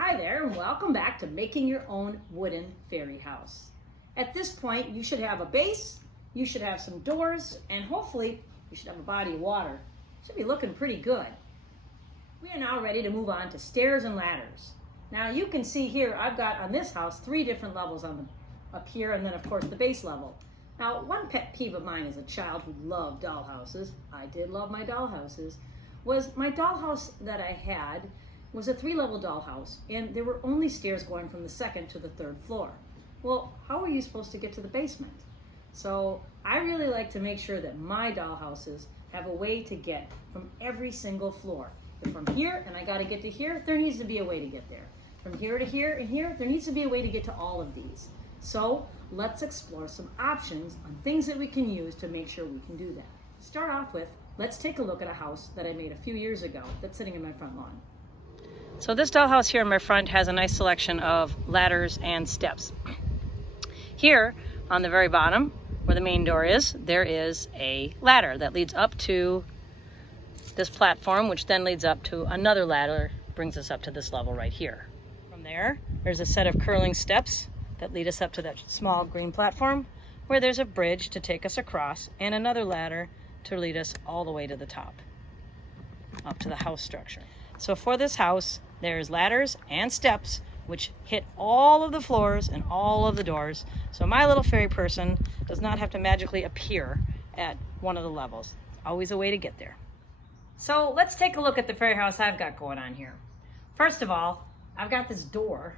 Hi there, and welcome back to making your own wooden fairy house. At this point, you should have a base, you should have some doors, and hopefully you should have a body of water. Should be looking pretty good. We are now ready to move on to stairs and ladders. Now you can see here, I've got on this house 3 different levels up here, and then of course the base level. Now, one pet peeve of mine as a child who loved dollhouses, I did love my dollhouses, was my dollhouse that I had was a 3-level dollhouse, and there were only stairs going from the 2nd to the 3rd floor. Well, how are you supposed to get to the basement? So I really like to make sure that my dollhouses have a way to get from every single floor. If from here and I got to get to here, there needs to be a way to get there. From here to here and here, there needs to be a way to get to all of these. So let's explore some options on things that we can use to make sure we can do that. To start off with, let's take a look at a house that I made a few years ago that's sitting in my front lawn. So this dollhouse here in my front has a nice selection of ladders and steps. Here on the very bottom, where the main door is, there is a ladder that leads up to this platform, which then leads up to another ladder, brings us up to this level right here. From there, there's a set of curling steps that lead us up to that small green platform, where there's a bridge to take us across and another ladder to lead us all the way to the top, up to the house structure. So for this house, there's ladders and steps which hit all of the floors and all of the doors. So my little fairy person does not have to magically appear at one of the levels. Always a way to get there. So let's take a look at the fairy house I've got going on here. First of all, I've got this door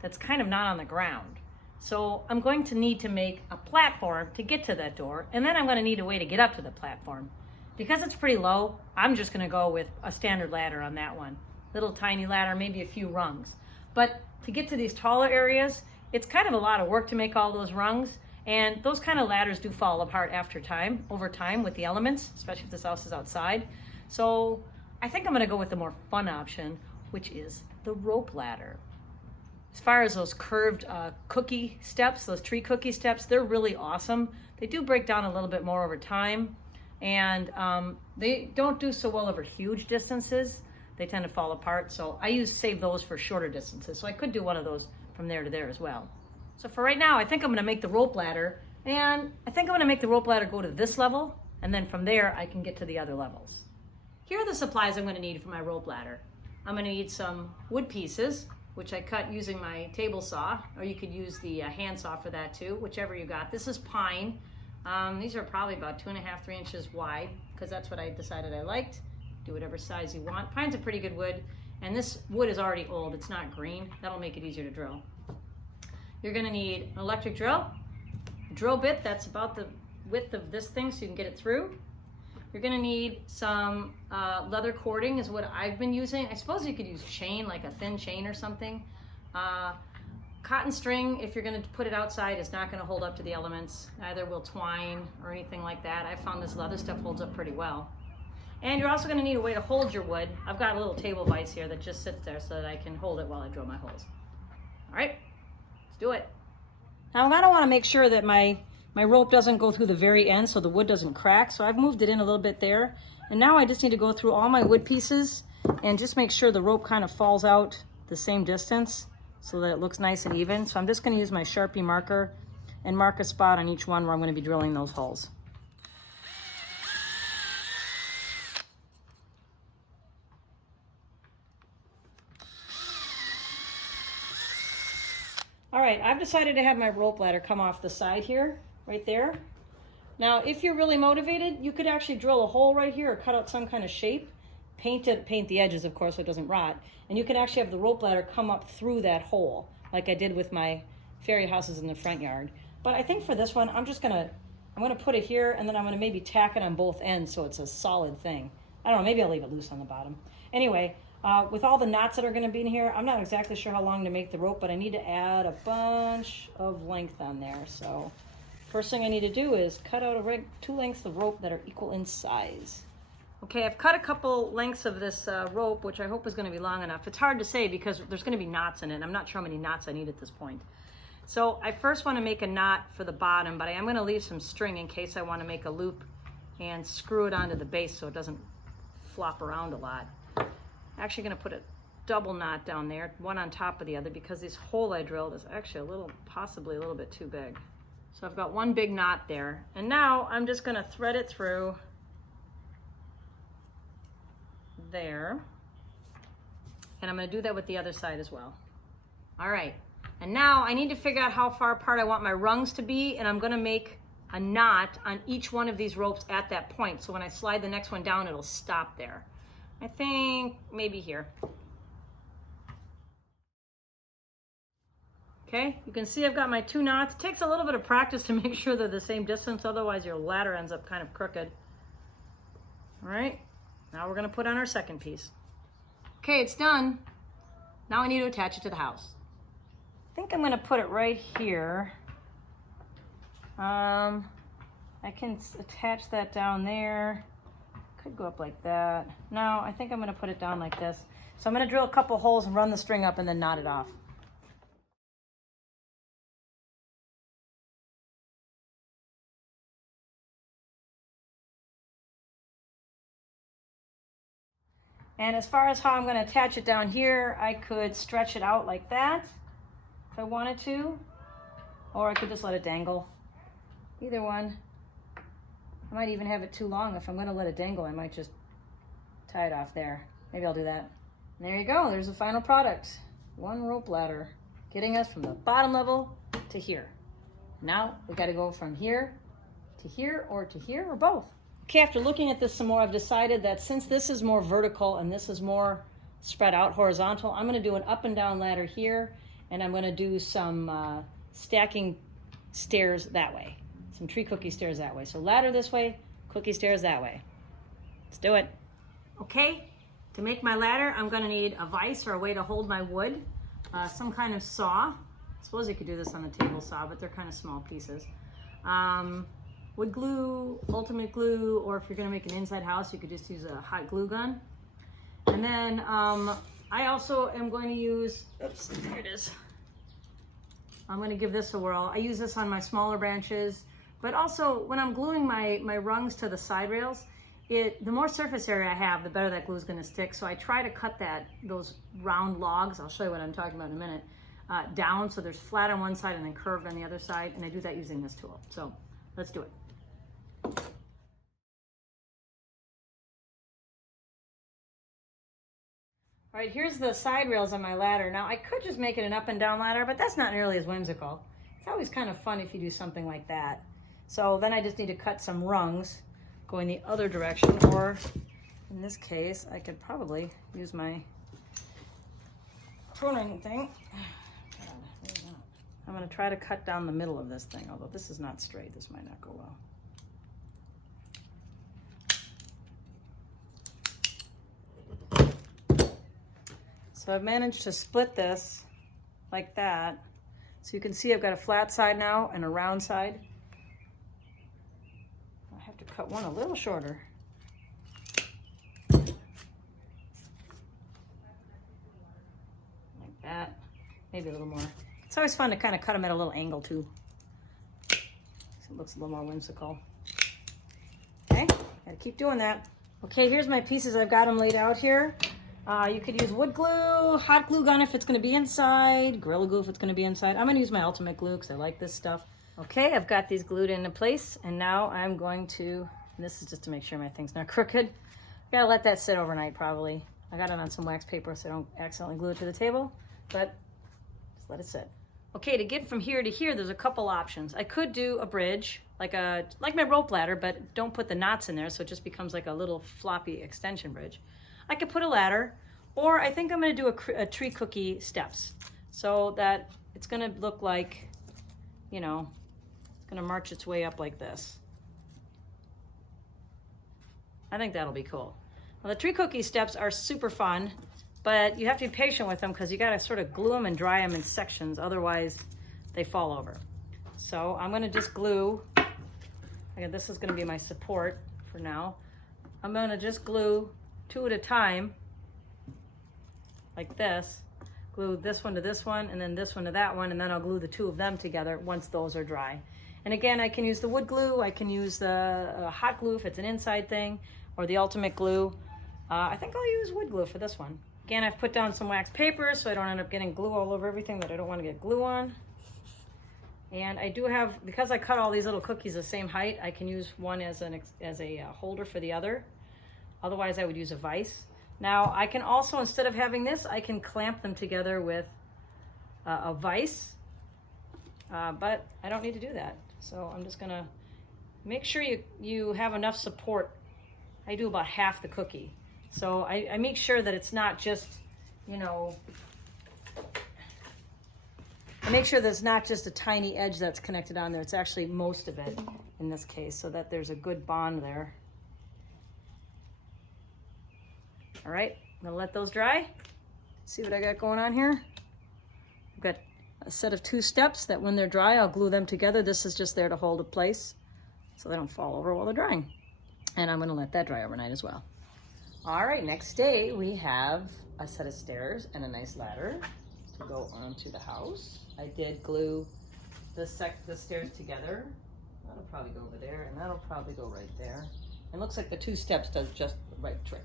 that's kind of not on the ground. So I'm going to need to make a platform to get to that door, and then I'm going to need a way to get up to the platform. Because it's pretty low, I'm just going to go with a standard ladder on that one. Little tiny ladder, maybe a few rungs. But to get to these taller areas, it's kind of a lot of work to make all those rungs, and those kind of ladders do fall apart over time with the elements, especially if this house is outside. So I think I'm going to go with the more fun option, which is the rope ladder. As far as those curved cookie steps, those tree cookie steps, they're really awesome. They do break down a little bit more over time, and they don't do so well over huge distances. They tend to fall apart, so I save those for shorter distances. So I could do one of those from there to there as well. So for right now, I think I'm going to make the rope ladder, and I think I'm going to make the rope ladder go to this level, and then from there I can get to the other levels. Here are the supplies I'm going to need for my rope ladder. I'm going to need some wood pieces, which I cut using my table saw, or you could use the hand saw for that too, whichever you got. This is pine. These are probably about 2.5, 3 inches wide, because that's what I decided I liked. Do whatever size you want. Pine's a pretty good wood, and this wood is already old. It's not green. That'll make it easier to drill. You're going to need an electric drill, a drill bit that's about the width of this thing so you can get it through. You're going to need some leather cording is what I've been using. I suppose you could use chain, like a thin chain or something. Cotton string, if you're going to put it outside, is not going to hold up to the elements. Neither will twine or anything like that. I found this leather stuff holds up pretty well. And you're also going to need a way to hold your wood. I've got a little table vise here that just sits there so that I can hold it while I drill my holes. All right, let's do it. Now I'm going to want to make sure that my rope doesn't go through the very end so the wood doesn't crack. So I've moved it in a little bit there. And now I just need to go through all my wood pieces and just make sure the rope kind of falls out the same distance so that it looks nice and even. So I'm just going to use my Sharpie marker and mark a spot on each one where I'm going to be drilling those holes. All right, I've decided to have my rope ladder come off the side here, right there. Now, if you're really motivated, you could actually drill a hole right here or cut out some kind of shape. Paint the edges, of course, so it doesn't rot. And you can actually have the rope ladder come up through that hole, like I did with my fairy houses in the front yard. But I think for this one, I'm gonna put it here, and then I'm gonna maybe tack it on both ends so it's a solid thing. I don't know, maybe I'll leave it loose on the bottom. Anyway, with all the knots that are going to be in here, I'm not exactly sure how long to make the rope, but I need to add a bunch of length on there. So first thing I need to do is cut out 2 lengths of rope that are equal in size. Okay, I've cut a couple lengths of this rope, which I hope is going to be long enough. It's hard to say because there's going to be knots in it. I'm not sure how many knots I need at this point. So I first want to make a knot for the bottom, but I am going to leave some string in case I want to make a loop and screw it onto the base so it doesn't flop around a lot. Actually going to put double knot down there, one on top of the other, because this hole I drilled is actually possibly a little bit too big. So I've got one big knot there. And now I'm just gonna thread it through there. And I'm gonna do that with the other side as well. All right, and now I need to figure out how far apart I want my rungs to be, and I'm gonna make a knot on each one of these ropes at that point. So when I slide the next one down, it'll stop there. I think maybe here. Okay, you can see I've got my 2 knots. It takes a little bit of practice to make sure they're the same distance, otherwise your ladder ends up kind of crooked. All right, now we're gonna put on our second piece. Okay, it's done. Now I need to attach it to the house. I think I'm gonna put it right here. I can attach that down there. Could go up like that. No, I think I'm gonna put it down like this. So I'm gonna drill a couple holes and run the string up and then knot it off. And as far as how I'm gonna attach it down here, I could stretch it out like that if I wanted to, or I could just let it dangle. Either one. I might even have it too long. If I'm gonna let it dangle, I might just tie it off there. Maybe I'll do that. And there you go, there's the final product. One rope ladder, getting us from the bottom level to here. Now we gotta go from here to here, or to here, or both. Okay, after looking at this some more, I've decided that since this is more vertical and this is more spread out horizontal, I'm gonna do an up and down ladder here, and I'm gonna do some stacking stairs that way. Some tree cookie stairs that way. So ladder this way, cookie stairs that way. Let's do it. Okay, to make my ladder, I'm gonna need a vise or a way to hold my wood, some kind of saw. I suppose you could do this on a table saw, but they're kind of small pieces. Wood glue, ultimate glue, or if you're gonna make an inside house, you could just use a hot glue gun. And then I also am going to use, oops, there it is. I'm gonna give this a whirl. I use this on my smaller branches, but also when I'm gluing my rungs to the side rails, the more surface area I have, the better that glue is gonna stick. So I try to cut those round logs, I'll show you what I'm talking about in a minute, down so there's flat on one side and then curved on the other side, and I do that using this tool. So let's do it. All right, here's the side rails on my ladder. Now I could just make it an up and down ladder, but that's not nearly as whimsical. It's always kind of fun if you do something like that. So then I just need to cut some rungs going the other direction, or in this case, I could probably use my pruning thing. I'm gonna try to cut down the middle of this thing, although this is not straight. This might not go well. So I've managed to split this like that. So you can see I've got a flat side now and a round side. I have to cut one a little shorter. Like that, maybe a little more. It's always fun to kind of cut them at a little angle too. So it looks a little more whimsical. Okay, gotta keep doing that. Okay, here's my pieces. I've got them laid out here. You could use wood glue, hot glue gun if it's going to be inside, Gorilla Glue if it's going to be inside. I'm going to use my Ultimate Glue because I like this stuff. Okay, I've got these glued into place, and now I'm going to, and this is just to make sure my thing's not crooked. I gotta let that sit overnight probably. I got it on some wax paper so I don't accidentally glue it to the table, but just let it sit. Okay, to get from here to here, there's a couple options. I could do a bridge, like my rope ladder, but don't put the knots in there so it just becomes like a little floppy extension bridge. I could put a ladder, or I think I'm gonna do a tree cookie steps so that it's gonna look like, you know, it's gonna march its way up like this. I think that'll be cool. Well, the tree cookie steps are super fun, but you have to be patient with them because you gotta sort of glue them and dry them in sections, otherwise they fall over. So I'm gonna just glue, again, this is gonna be my support for now. I'm gonna just glue 2 at a time, like this. Glue this one to this one, and then this one to that one, and then I'll glue the 2 of them together once those are dry. And again, I can use the wood glue, I can use the hot glue if it's an inside thing, or the Ultimate Glue. I think I'll use wood glue for this one. Again, I've put down some wax paper so I don't end up getting glue all over everything that I don't want to get glue on. And I do have, because I cut all these little cookies the same height, I can use one as a holder for the other. Otherwise, I would use a vise. Now, I can also, instead of having this, I can clamp them together with a vise, but I don't need to do that. So I'm just gonna make sure you have enough support. I do about half the cookie. So I make sure that it's not just, you know, I make sure there's not just a tiny edge that's connected on there. It's actually most of it in this case, so that there's a good bond there. All right, I'm gonna let those dry. See what I got going on here? I've got a set of 2 steps that when they're dry, I'll glue them together. This is just there to hold it place so they don't fall over while they're drying. And I'm gonna let that dry overnight as well. All right, next day we have a set of stairs and a nice ladder to go onto the house. I did glue the stairs together. That'll probably go over there, and that'll probably go right there. It looks like the 2 steps does just the right trick.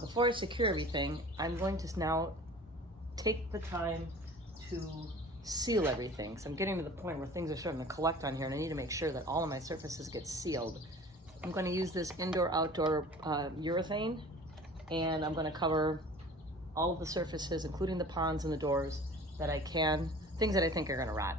Before I secure everything, I'm going to now take the time to seal everything. So I'm getting to the point where things are starting to collect on here, and I need to make sure that all of my surfaces get sealed. I'm going to use this indoor-outdoor urethane, and I'm going to cover all of the surfaces, including the ponds and the doors, that I can, things that I think are going to rot.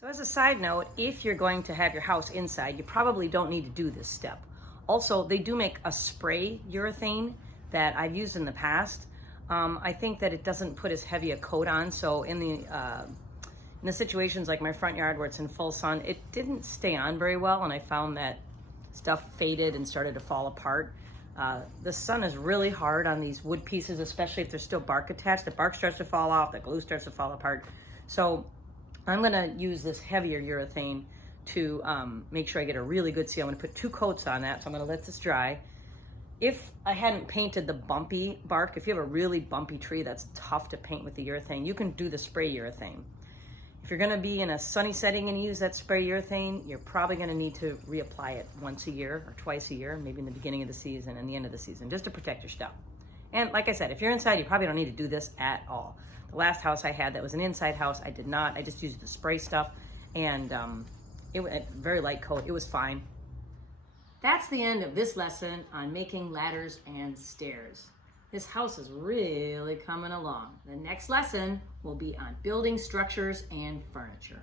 So as a side note, if you're going to have your house inside, you probably don't need to do this step. Also, they do make a spray urethane that I've used in the past. I think that it doesn't put as heavy a coat on, so in the situations like my front yard where it's in full sun, it didn't stay on very well, and I found that stuff faded and started to fall apart. The sun is really hard on these wood pieces, especially if there's still bark attached. The bark starts to fall off, the glue starts to fall apart. So I'm gonna use this heavier urethane to make sure I get a really good seal. I'm gonna put 2 coats on that, so I'm gonna let this dry. If I hadn't painted the bumpy bark, if you have a really bumpy tree that's tough to paint with the urethane, you can do the spray urethane. If you're gonna be in a sunny setting and use that spray urethane, you're probably gonna need to reapply it once a year or twice a year, maybe in the beginning of the season and the end of the season, just to protect your stuff. And like I said, if you're inside, you probably don't need to do this at all. The last house I had that was an inside house, I did not. I just used the spray stuff, and it was a very light coat. It was fine. That's the end of this lesson on making ladders and stairs. This house is really coming along. The next lesson will be on building structures and furniture.